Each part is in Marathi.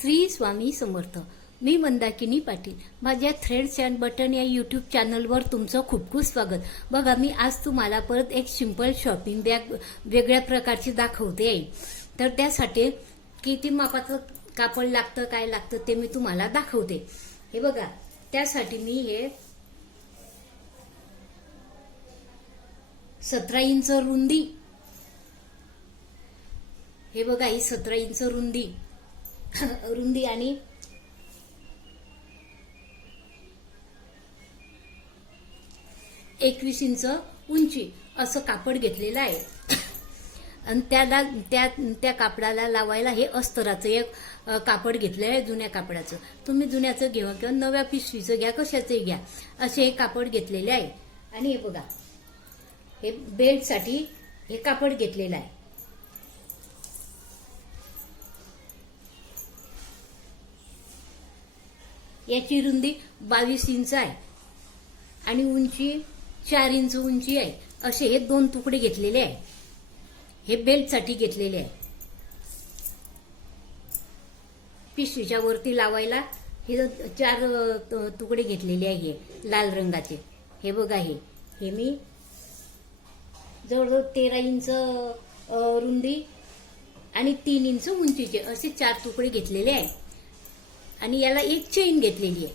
श्री स्वामी समर्थ. मी मंदाकिनी पाटील. माझ्या थ्रेड्स अँड बटन या यूट्यूब चॅनलवर तुमचं खूप खूप स्वागत. बघा, मी आज तुम्हाला परत एक सिंपल शॉपिंग बॅग वेगळ्या प्रकारची दाखवते आहे. तर त्यासाठी किती मापाचं कापड लागतं, काय लागतं ते मी तुम्हाला दाखवते. हे बघा, त्यासाठी मी हे 17 इंच रुंदी, हे बघा ही 17 इंच रुंदी आणि 21 इंच उंची असं कापड घेतलेलं आहे. आणि त्या कापडाला लावायला हे अस्तराचं एक कापड घेतलेलं आहे, जुन्या कापडाचं. तुम्ही जुन्याचं घ्या किंवा नव्या पिशवीचं घ्या, कशाचंही घ्या, असे हे कापड घेतलेले आहे. आणि हे बघा, हे बेल्टसाठी हे कापड घेतलेलं आहे. याची रुंदी 22 इंच आहे आणि उंची 4 इंच उंची आहे. असे हे 2 तुकडे घेतलेले आहे. हे बेल्टसाठी घेतलेले आहे. पिशवीच्या वरती लावायला हे 4 तुकडे घेतलेले आहे, हे लाल रंगाचे. हे बघा, हे मी जवळजवळ 13 इंच रुंदी आणि 3 इंच उंचीचे असे 4 तुकडे घेतलेले आहे. आणि याला एक चेन घेतलेली आहे.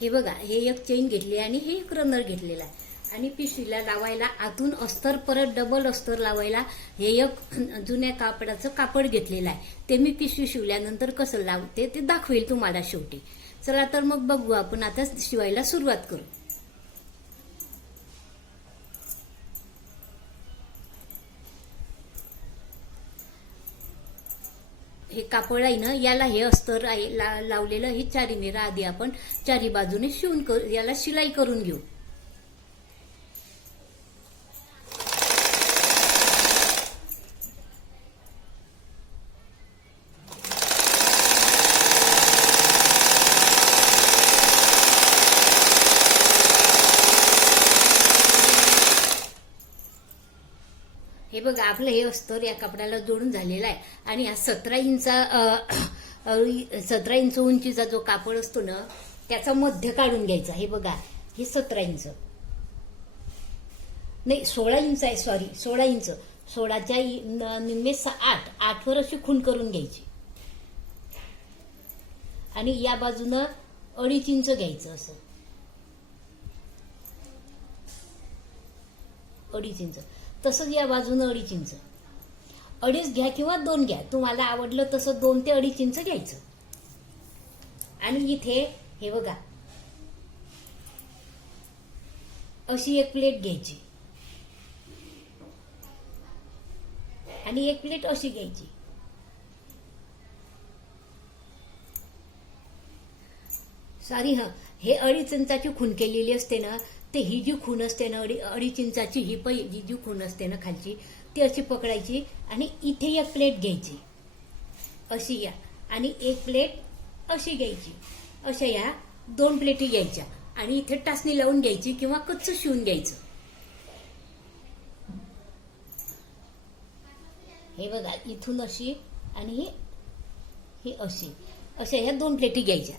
हे बघा, हे एक चेन घेतली आणि हे एक रनर घेतलेला आहे. आणि पिशवीला लावायला आतून अस्तर, परत डबल अस्तर लावायला हे एक जुन्या कापडाचं कापड घेतलेलं आहे. ते मी पिशवी शिवल्यानंतर कसं लावते ते दाखवेल तुम्हाला शेवटी. चला तर मग बघू, आपण आता शिवायला सुरुवात करू. हे कापड आहे ना, याला हे अस्तर आहे लावलेलं. हे चारी मेरा आधी आपण चारी बाजूने शिवून याला शिलाई करून घेऊ. हे बघा, आपलं हे अस्तर या कपड्याला जोडून झालेलं आहे. आणि हा 17 इंच उंचीचा जो कापड असतो ना, त्याचा मध्य काढून घ्यायचा. हे बघा, हे 17 इंच नाही, 16 इंच आहे, सॉरी 16 इंच. 16च्या निम्मे 8 वर अशी खूण करून घ्यायची. आणि या बाजूनं 2.5 इंच घ्यायचं, असं 2.5 इंच. तसंच या बाजूनं 2.5 इंच. 2.5 घ्या किंवा 2 घ्या, तुम्हाला आवडलं तसं 2 ते 2.5 इंच घ्यायचं. आणि इथे हे बघा, अशी एक प्लेट घ्यायची आणि एक प्लेट अशी घ्यायची. सॉरी, हे 2.5 इंचाची खूण केलेली असते ना, ते ही जी खूण असते ना, 2.5 इंचाची ही जी खूण असते ना खालची, ती अशी पकडायची आणि इथे एक प्लेट घ्यायची अशी या, आणि एक प्लेट अशी घ्यायची. अशा या 2 प्लेटी घ्यायच्या आणि इथे टाचणी लावून घ्यायची किंवा कच्चं शिवून घ्यायचं. हे बघा, इथून अशी आणि ही अशी, अशा ह्या 2 प्लेटी घ्यायच्या.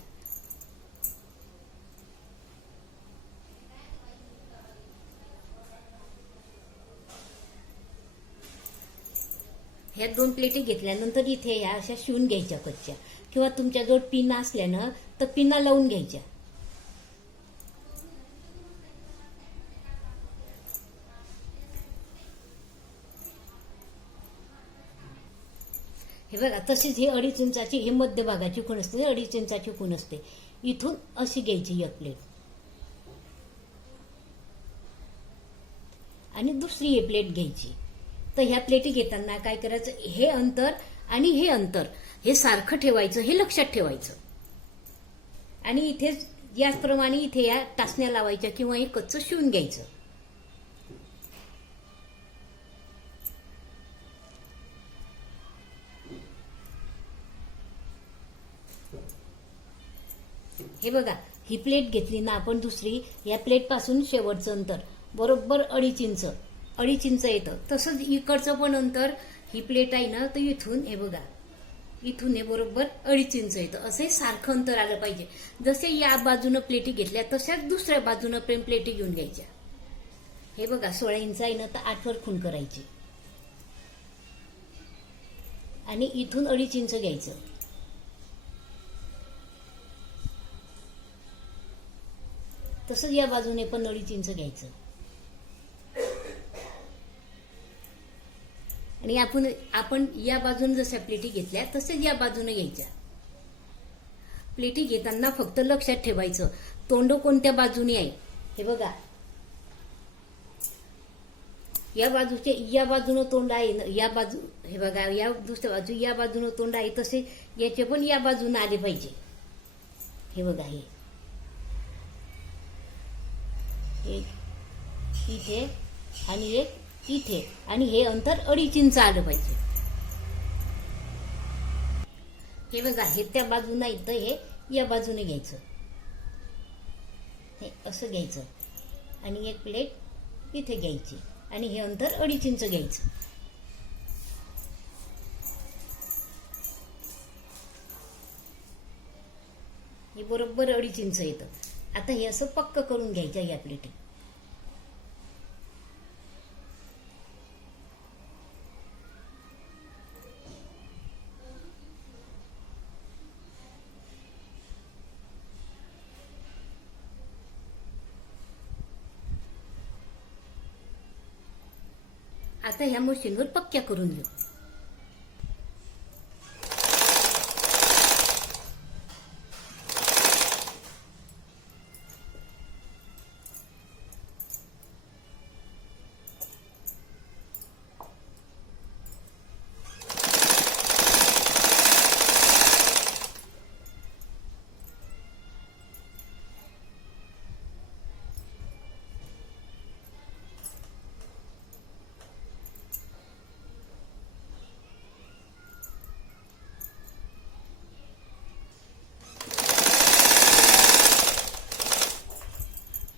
ह्या 2 प्लेटी घेतल्यानंतर इथे ह्या अशा शिवून घ्यायच्या कच्च्या, किंवा तुमच्याजवळ पिना असल्यानं तर पिना लावून घ्यायच्या. हे बघा, तशीच ही 2.5 इंचाची ही मध्यभागाची खूण असते, 2.5 इंचाची खूण असते. इथून अशी घ्यायची एक प्लेट आणि दुसरी एक प्लेट घ्यायची. तर ह्या प्लेटी घेताना काय करायचं, हे अंतर आणि हे अंतर हे सारखं ठेवायचं, हे लक्षात ठेवायचं. आणि इथे याचप्रमाणे इथे या टाचण्या लावायच्या किंवा हे कच्चं शिवून घ्यायचं. हे बघा, ही प्लेट घेतली ना आपण दुसरी, या प्लेट पासून शेवटचं अंतर बरोबर 2.5 इंच 2.5 इंच येतं. तसंच इकडचं पण अंतर, ही प्लेट आहे ना, तर इथून हे बघा, इथून हे बरोबर 2.5 इंच येतं. असं सारखं अंतर आलं पाहिजे. जसे या बाजूनं प्लेटी घेतल्या तशाच दुसऱ्या बाजूनं प्लेटी घेऊन घ्यायच्या. हे बघा 16 इंच आहे ना, तर 8 वर खूण करायची आणि इथून 2.5 इंच घ्यायचं. तसंच या बाजूने पण 2.5 इंच घ्यायचं आणि आपण या बाजूने जशा प्लेटी घेतल्या तसेच या बाजूने घ्यायच्या. प्लेटी घेताना फक्त लक्षात ठेवायचं तोंड कोणत्या बाजूने आहे. हे बघा या बाजूनं तोंड आहे, या बाजू हे बघा या दुसऱ्या बाजू या बाजूनं तोंड आहे, तसे याचे पण या बाजूने आले पाहिजे. हे बघा हे एक इथे आणि एक इथे आणि हे अंतर 2.5 इंच आलं पाहिजे. हे बघा हे त्या बाजूने इथं हे या बाजूने घ्यायचं. हे असं घ्यायचं आणि एक प्लेट इथे घ्यायची आणि हे अंतर 2.5 इंच घ्यायचं. हे बरोबर 2.5 इंच येतं. आता हे असं पक्क करून घ्यायचं या प्लेटी. आता ह्या मशीनवर पक्क्या करून घेऊ.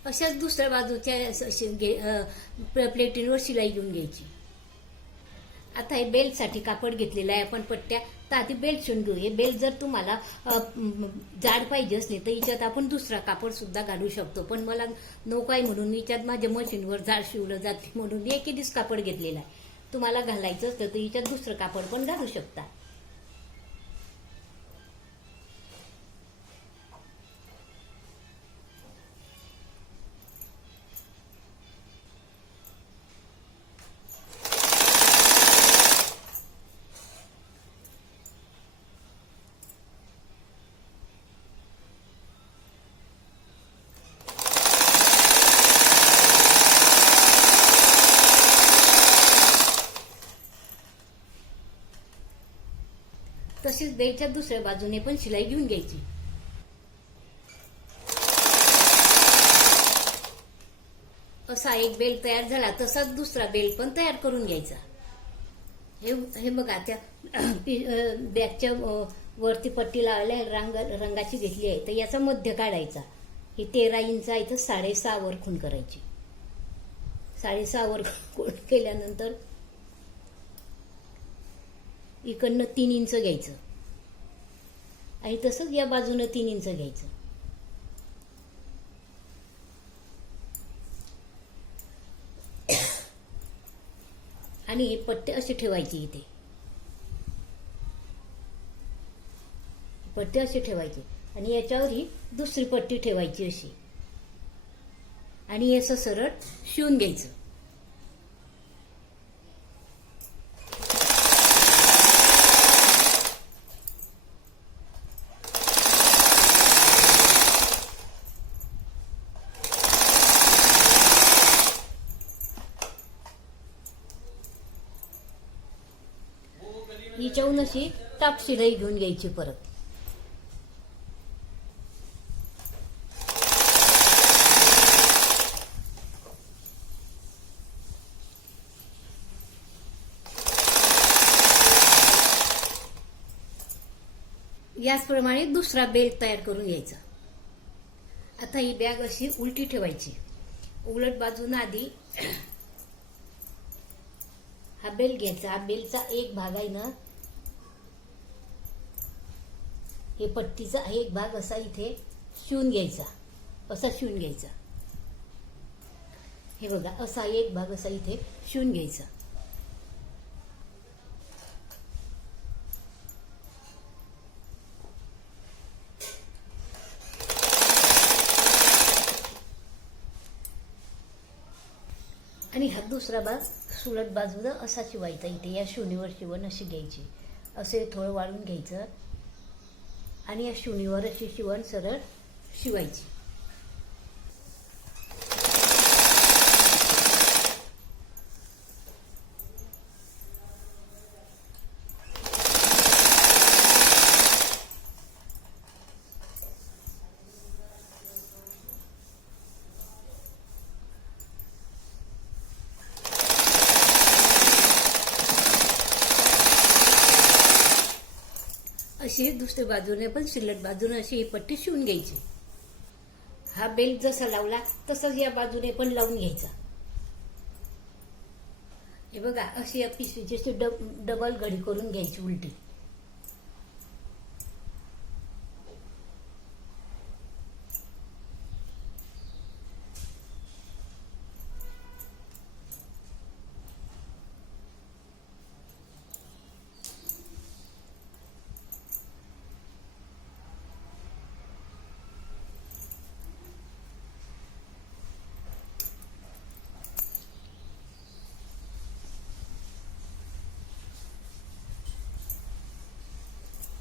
अशाच दुसऱ्या बाजूच्या प्लेटींवर शिलाई घेऊन घ्यायची. आता हे बेल्टसाठी कापड घेतलेलं आहे आपण पट्ट्या, तर आधी बेल्ट शिवून घेऊ. हे बेल्ट जर तुम्हाला जाड पाहिजे असले तर याच्यात आपण दुसरा कापड सुद्धा घालू शकतो, पण मला नको आहे म्हणून याच्यात माझ्या मशीनवर जाड शिवलं जाते म्हणून एकेच कापड घेतलेलं आहे. तुम्हाला घालायचं असतं तर याच्यात दुसरं कापड पण घालू शकता. तशीच बेल्टच्या दुसऱ्या बाजूने पण शिलाई घेऊन घ्यायची. असा एक बेल्ट तयार झाला तसाच दुसरा बेल्ट पण तयार करून घ्यायचा. हे बघा त्या बॅगच्या वरती पट्टी लावायला रंगाची घेतली आहे, तर याचा मध्य काढायचा. ही 13 इंच आहे, तर 6.5 वर खूण करायची. 6.5 वर खूण केल्यानंतर इकडनं 3 इंच घ्यायचं आणि तसंच या बाजूनं 3 इंच घ्यायचं. आणि हे पट्टे असे ठेवायचे. इथे पट्टे असे ठेवायचे आणि याच्यावर ही दुसरी पट्टी ठेवायची अशी आणि असं सरळ शिवून घ्यायचं. हिच्याहून अशी टाप शिलाई घेऊन घ्यायची परत. याचप्रमाणे दुसरा बेल्ट तयार करून घ्यायचा. आता ही बॅग अशी उलटी ठेवायची. उलट बाजूने आधी हा बेल्ट घ्यायचा. हा बेल्टचा एक भाग आहे ना, हे पट्टीचा एक भाग असा इथे शिवून घ्यायचा, असा शिवून घ्यायचा. हे बघा, असा एक भाग असा इथे शिवून घ्यायचा. आणि हा दुसरा भाग सुलट बाजूला असा शिवायचा. इथे या शिवणीवर शिवण अशी घ्यायची, असे थोडं वाळून घ्यायचं आणि या शिवणीवर अशी शिवण सरळ शिवायची. अशी दुसऱ्या बाजूने पण शिल्लक बाजूने अशी ही पट्टी शिवून घ्यायची. हा बेल्ट जसा लावला तसाच या बाजूने पण लावून घ्यायचा. हे बघा, अशी या पिशवीची अशी डबल घडी करून घ्यायची उलटी.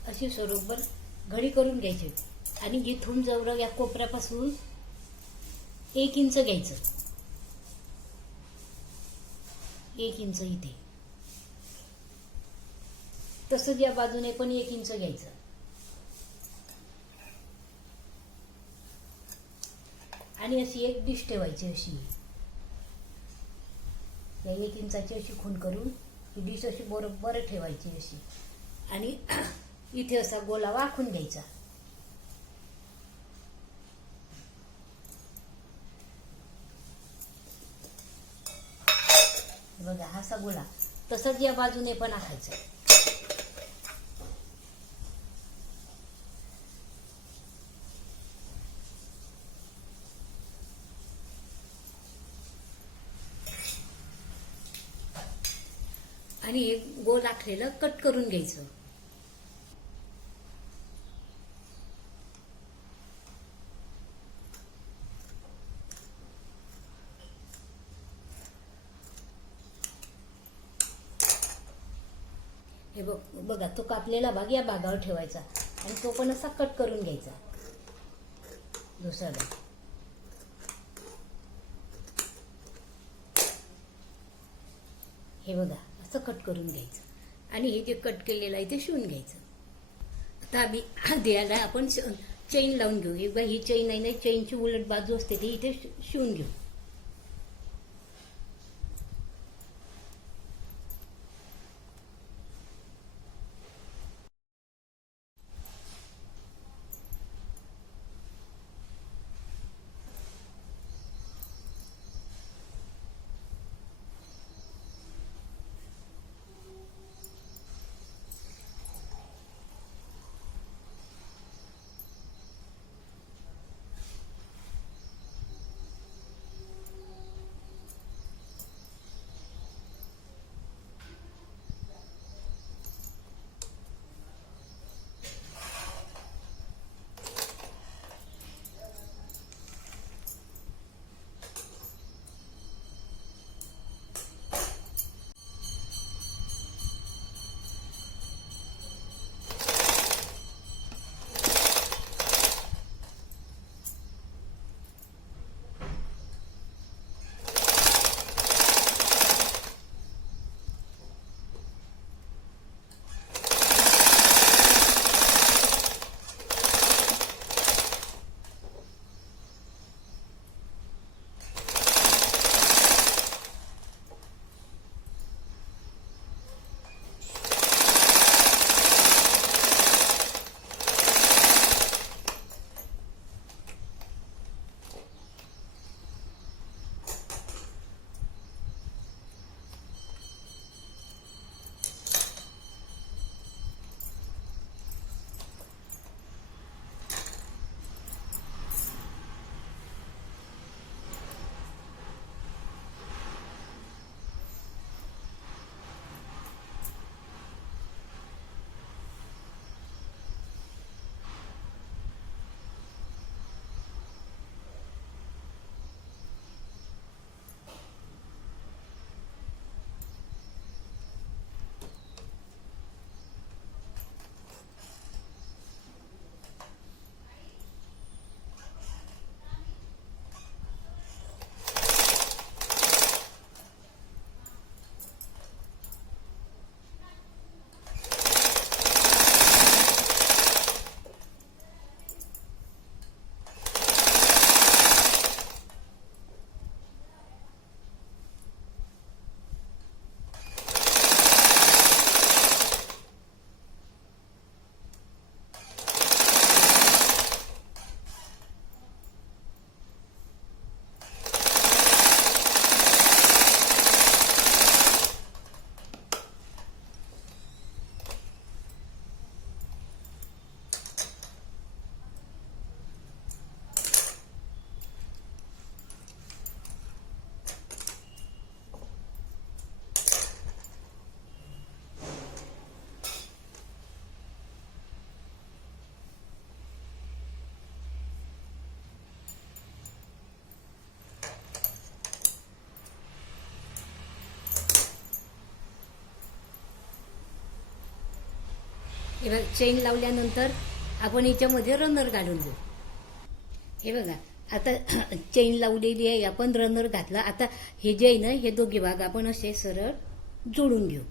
अशी बरोबर घडी करून घ्यायची आणि इथून जवळ या कोपऱ्यापासून 1 इंच घ्यायचं. 1 इंच इथे, तसंच या बाजूने पण 1 इंच घ्यायचं. आणि अशी एक डिश ठेवायची. अशी या 1 इंचाची अशी खूण करून ही डिश अशी बरोबर ठेवायची अशी. आणि इथे असा गोला वाखून घ्यायचा. बघा, हा असा गोला तसंच या बाजूने पण आखायचा. आणि एक गोल आखलेलं कट करून घ्यायचं. हे बघा, तो कापलेला भाग या भागावर ठेवायचा आणि तो पण असा कट करून घ्यायचा. दुसरा भाग हे बघा, असं कट करून घ्यायचं आणि हे जे कट केलेलं आहे ते शिवून घ्यायचं. आता आधी याला आपण चेन लावून घेऊ. एकदा ही चेन आहे ना, चेनची उलट बाजू असते ती इथे शिवून घेऊ. हे बघा, चेन लावल्यानंतर आपण याच्यामध्ये रनर घालून घेऊ. हे बघा, आता चेन लावलेली आहे, आपण रनर घातला. आता हे जे आहे ना, हे दोघे भाग आपण असे सरळ जोडून घेऊ.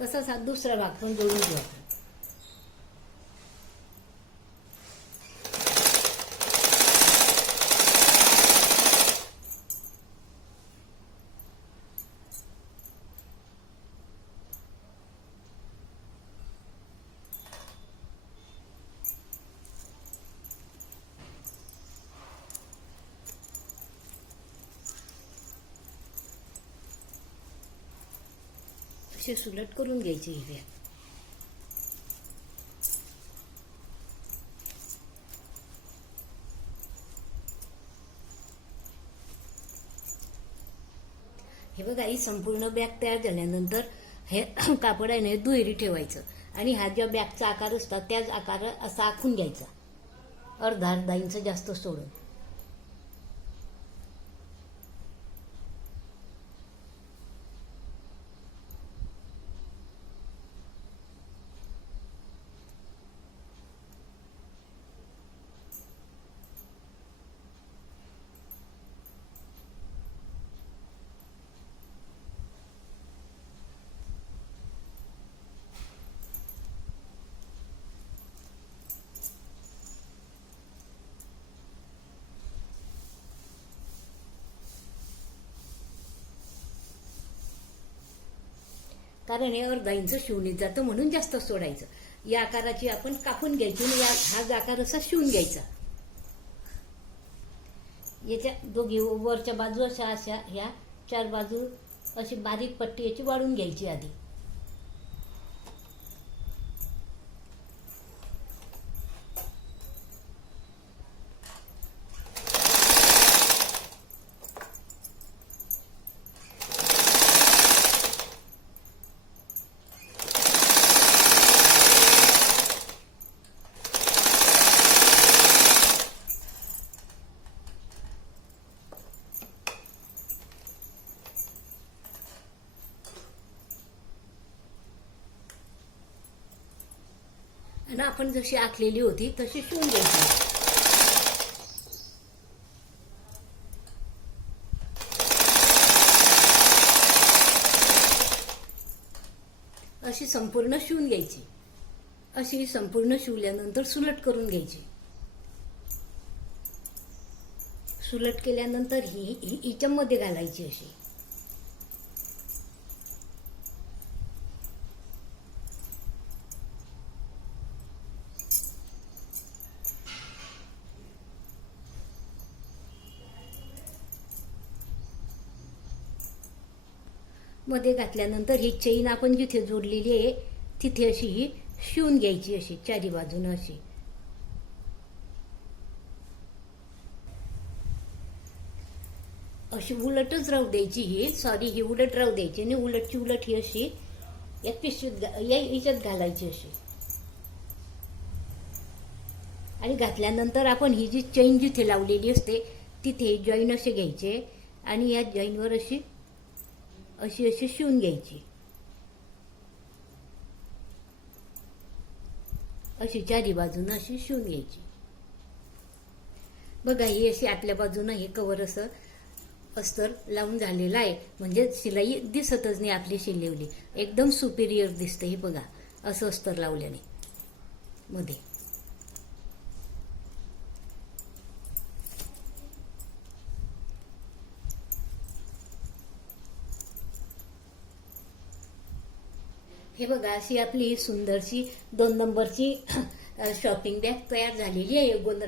तसाच हा दुसरा भाग पण जोडून घेऊ आपण. असे सुलट करून घ्यायचे हे. हे बघा, ही संपूर्ण बॅग तयार झाल्यानंतर हे कापड आहे ना, दुहेरी ठेवायचं आणि हा ज्या बॅगचा आकार असतात त्याच आकार असा आखून घ्यायचा, अर्धा इंच जास्त सोडून. कारण हे अर्धा इंच शिवणीत जातं म्हणून जास्त सोडायचं. या आकाराची आपण कापून घ्यायची आणि हा आकार असा शिवून घ्यायचा. याच्या दोघी वरच्या बाजू अशा ह्या 4 बाजू अशी बारीक पट्टी याची वाढून घ्यायची आधी. आणि आपण जशी आखलेली होती तशी शिवून घ्यायची. अशी संपूर्ण शिवून घ्यायची. अशी संपूर्ण शिवल्यानंतर सुलट करून घ्यायची. सुलट केल्यानंतर ही हिच्यामध्ये घालायची अशी. मध्ये घातल्यानंतर ही चेन आपण जिथे जोडलेली आहे तिथे अशी ही शिवून घ्यायची, अशी चारी बाजूने अशी. अशी उलटच राहू द्यायची. ही उलट राहू द्यायची आणि उलटची उलट ही अशी या पिशवीत याच्यात घालायची अशी. आणि घातल्यानंतर आपण ही जी चेन जिथे लावलेली असते तिथे जॉईन असे घ्यायचे आणि या जॉईनवर अशी अशी अशी शिवून घ्यायची. अशी चारी बाजूनं अशी शिवून घ्यायची. बघा, ही अशी आपल्या बाजूनं हे कवर असं अस्तर लावून झालेलं आहे. म्हणजे शिलाई दिसतच नाही आपली शिवलेली, एकदम सुपिरियर दिसते. हे बघा, असं अस्तर लावल्याने मध्ये. हे बघा, अशी आपली सुंदरशी 2 नंबरची शॉपिंग बॅग तयार झालेली आहे गोल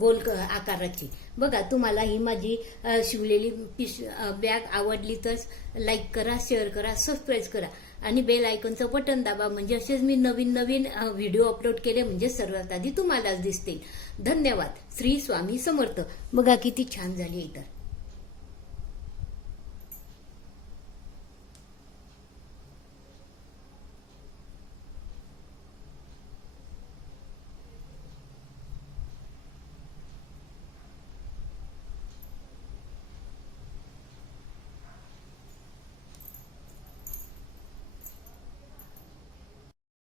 गोल आकाराची. बघा, तुम्हाला ही माझी शिवलेली बॅग आवडली तर लाईक करा, शेअर करा, सबस्क्राईब करा आणि बेल आयकॉनचं बटन दाबा. म्हणजे असेच मी नवीन नवीन व्हिडिओ अपलोड केले म्हणजे सर्वात आधी तुम्हालाच दिसतील. धन्यवाद. श्री स्वामी समर्थ. बघा किती छान झाली इतर.